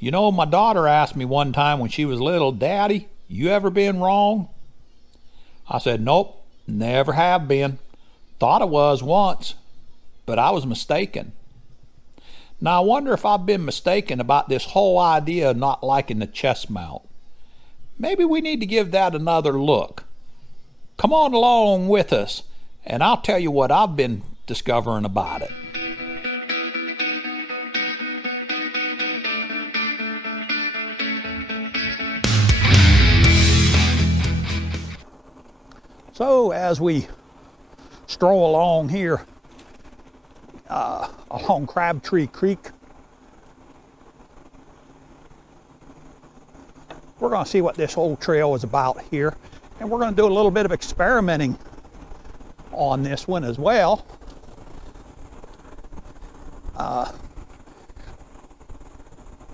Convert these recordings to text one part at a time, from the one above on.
You know, my daughter asked me one time when she was little, "Daddy, you ever been wrong?" I said, "Nope, never have been. Thought I was once, but I was mistaken." Now I wonder if I've been mistaken about this whole idea of not liking the chest mount. Maybe we need to give that another look. Come on along with us, and I'll tell you what I've been discovering about it. So as we stroll along here along Crabtree Creek, we're going to see what this whole trail is about here, and we're going to do a little bit of experimenting on this one as well.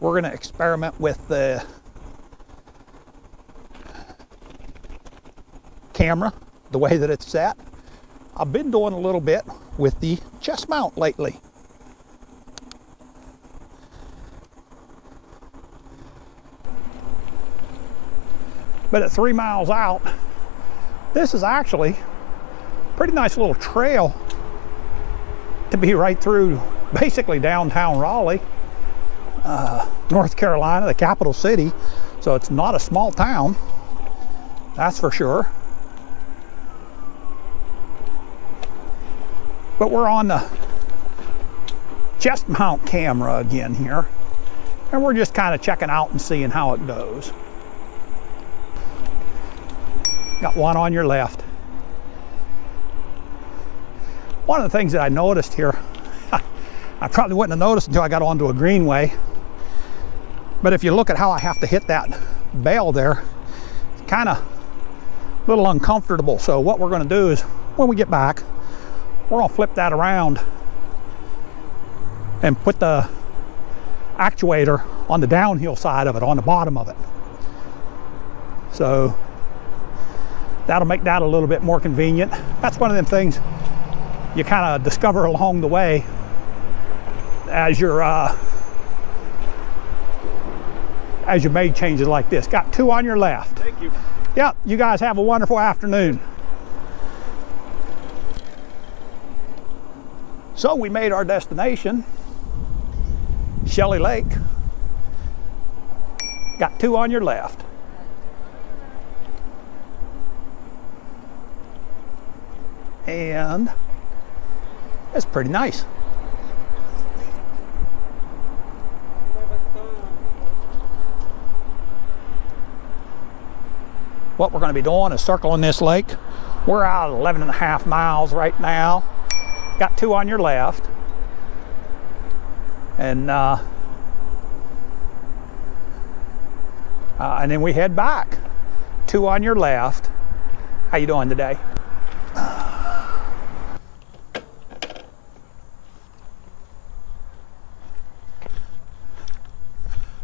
We're going to experiment with the camera, the way that it's set. I've been doing a little bit with the chest mount lately. But at 3 miles out, this is actually a pretty nice little trail to be right through basically downtown Raleigh, North Carolina, the capital city. So it's not a small town, that's for sure. But we're on the chest mount camera again here, and we're just kind of checking out and seeing how it goes. Got one on your left. One of the things that I noticed here, I probably wouldn't have noticed until I got onto a greenway, but if you look at how I have to hit that bale there, it's kind of a little uncomfortable. So what we're going to do is, when we get back, we're going to flip that around and put the actuator on the downhill side of it, on the bottom of it. So that'll make that a little bit more convenient. That's one of them things you kind of discover along the way as you made changes like this. Got two on your left. Thank you. Yep, you guys have a wonderful afternoon. So we made our destination, Shelley Lake. Got two on your left. And it's pretty nice. What we're going to be doing is circling this lake. We're out 11.5 miles right now. Got two on your left, and then we head back. Two on your left. How you doing today?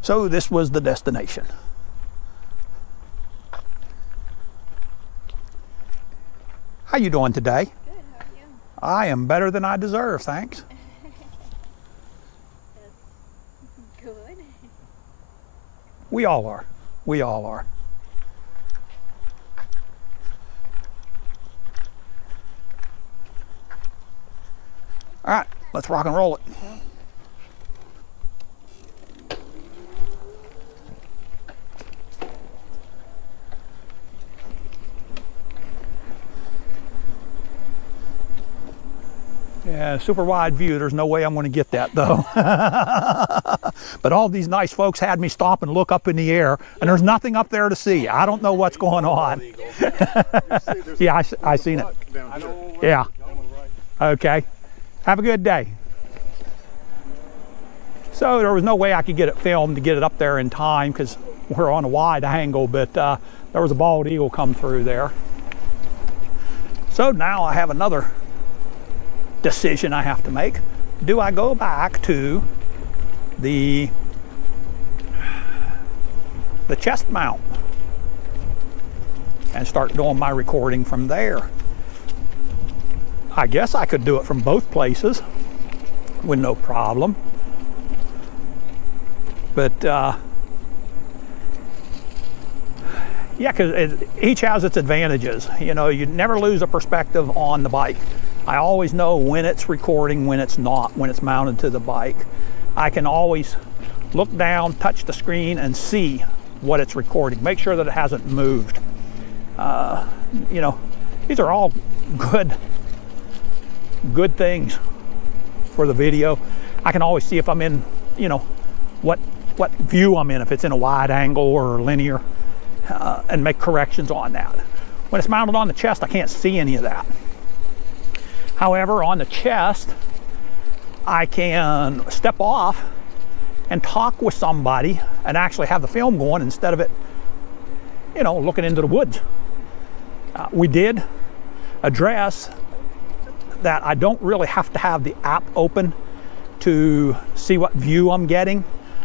So this was the destination. How you doing today? I am better than I deserve, thanks. That's good. We all are. We all are. All right, let's rock and roll it. Yeah, super wide view. There's no way I'm going to get that though. But all these nice folks had me stop and look up in the air, and there's nothing up there to see. I don't know what's going on. Yeah, I seen it. Yeah. Okay. Have a good day. So there was no way I could get it filmed to get it up there in time because we're on a wide angle, but there was a bald eagle come through there. So now I have another decision I have to make. Do I go back to the chest mount and start doing my recording from there? I guess I could do it from both places with no problem. But yeah, because each has its advantages. You know, you never lose a perspective on the bike. I always know when it's recording, when it's not, when it's mounted to the bike. I can always look down, touch the screen, and see what it's recording. Make sure that it hasn't moved. You know, these are all good things for the video. I can always see if I'm in, you know, what view I'm in, if it's in a wide angle or linear, and make corrections on that. When it's mounted on the chest, I can't see any of that. However, on the chest, I can step off and talk with somebody and actually have the film going instead of it, you know, looking into the woods. We did address that I don't really have to have the app open to see what view I'm getting.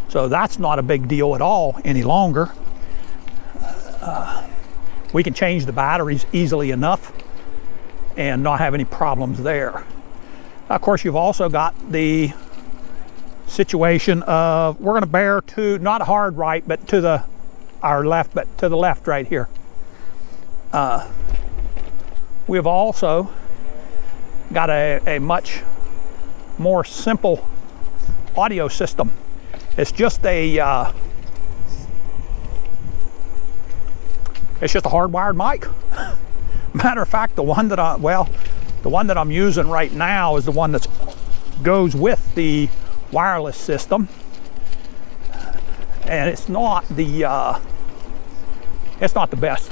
So that's not a big deal at all any longer. We can change the batteries easily enough and not have any problems there. Of course, you've also got the situation of we're going to bear to, not hard right, but to our left, but to the left right here. We've also got a much more simple audio system. It's just a hardwired mic. Matter of fact, the one that I'm using right now is the one that goes with the wireless system, and it's not the best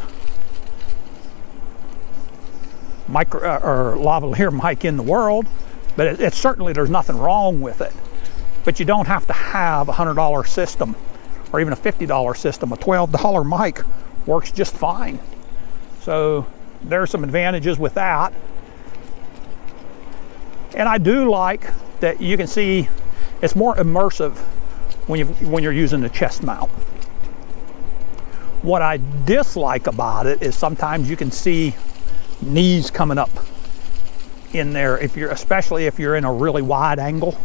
micro or lavalier mic in the world, but it's certainly, there's nothing wrong with it. But you don't have to have a $100 system or even a $50 system. A $12 mic works just fine. So there's some advantages with that. And I do like that you can see it's more immersive when you're using the chest mount. What I dislike about it is sometimes you can see knees coming up in there, especially if you're in a really wide angle.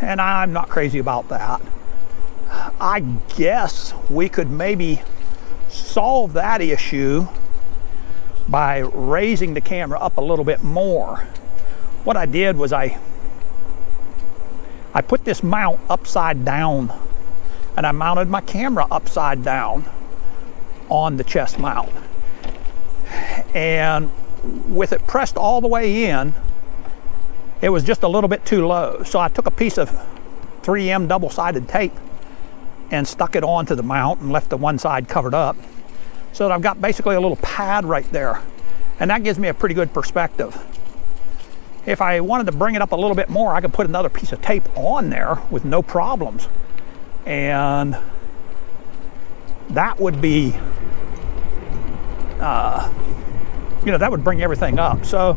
And I'm not crazy about that. I guess we could maybe solve that issue by raising the camera up a little bit more. What I did was I put this mount upside down, and I mounted my camera upside down on the chest mount. And with it pressed all the way in, it was just a little bit too low. So I took a piece of 3M double-sided tape and stuck it onto the mount and left the one side covered up, so that I've got basically a little pad right there. And that gives me a pretty good perspective. If I wanted to bring it up a little bit more, I could put another piece of tape on there with no problems. And that would be, you know, that would bring everything up. So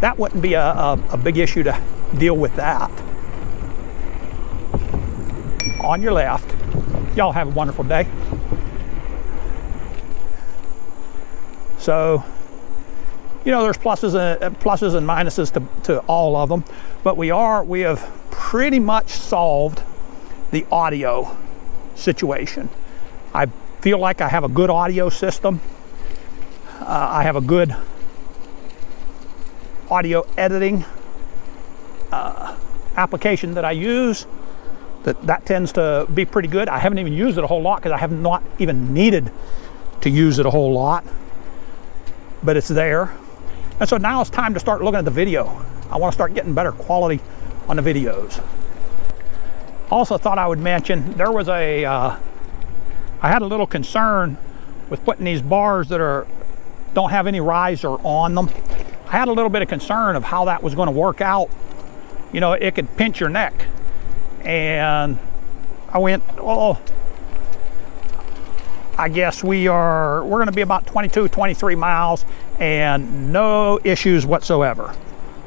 that wouldn't be a big issue to deal with that. On your left. Y'all have a wonderful day. So, you know, there's pluses and minuses to all of them, but we have pretty much solved the audio situation. I feel like I have a good audio system. I have a good audio editing application that I use. That tends to be pretty good. I haven't even used it a whole lot because I have not even needed to use it a whole lot, but it's there. And so now it's time to start looking at the video. I want to start getting better quality on the videos. Also thought I would mention, there was I had a little concern with putting these bars that don't have any riser on them. I had a little bit of concern of how that was going to work out. You know, it could pinch your neck. And I went, oh, I guess we're going to be about 22, 23 miles and no issues whatsoever.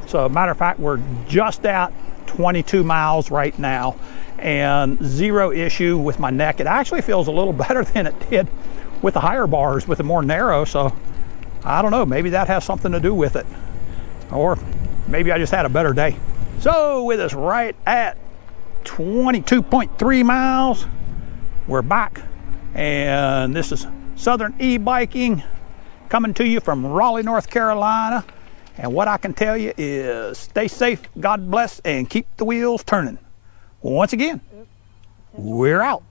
So matter of fact, we're just at 22 miles right now and zero issue with my neck. It actually feels a little better than it did with the higher bars, with the more narrow. So I don't know, maybe that has something to do with it, or maybe I just had a better day. So with us right at 22.3 miles. We're back, and this is Southern E-Biking coming to you from Raleigh, North Carolina. And what I can tell you is stay safe, God bless, and keep the wheels turning. Once again, we're out.